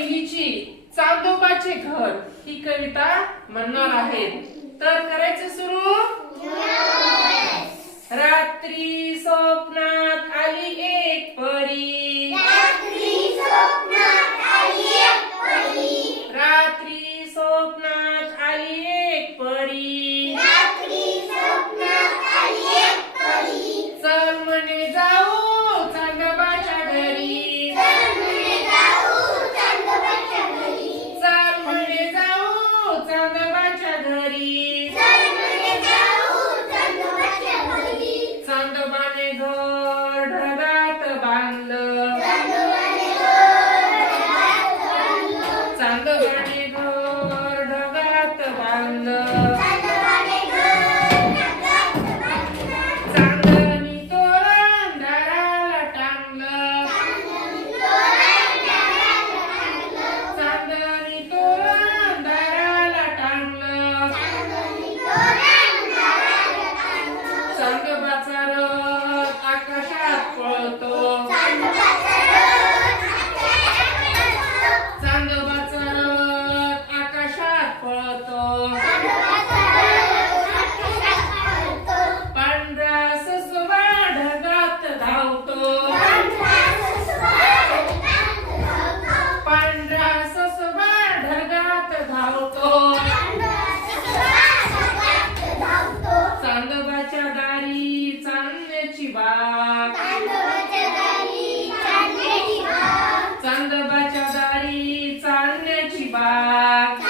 पहिलीची चांदोबाचे घर ही कविता म्हणणार आहेत. तर करायचं सुरू? Tata.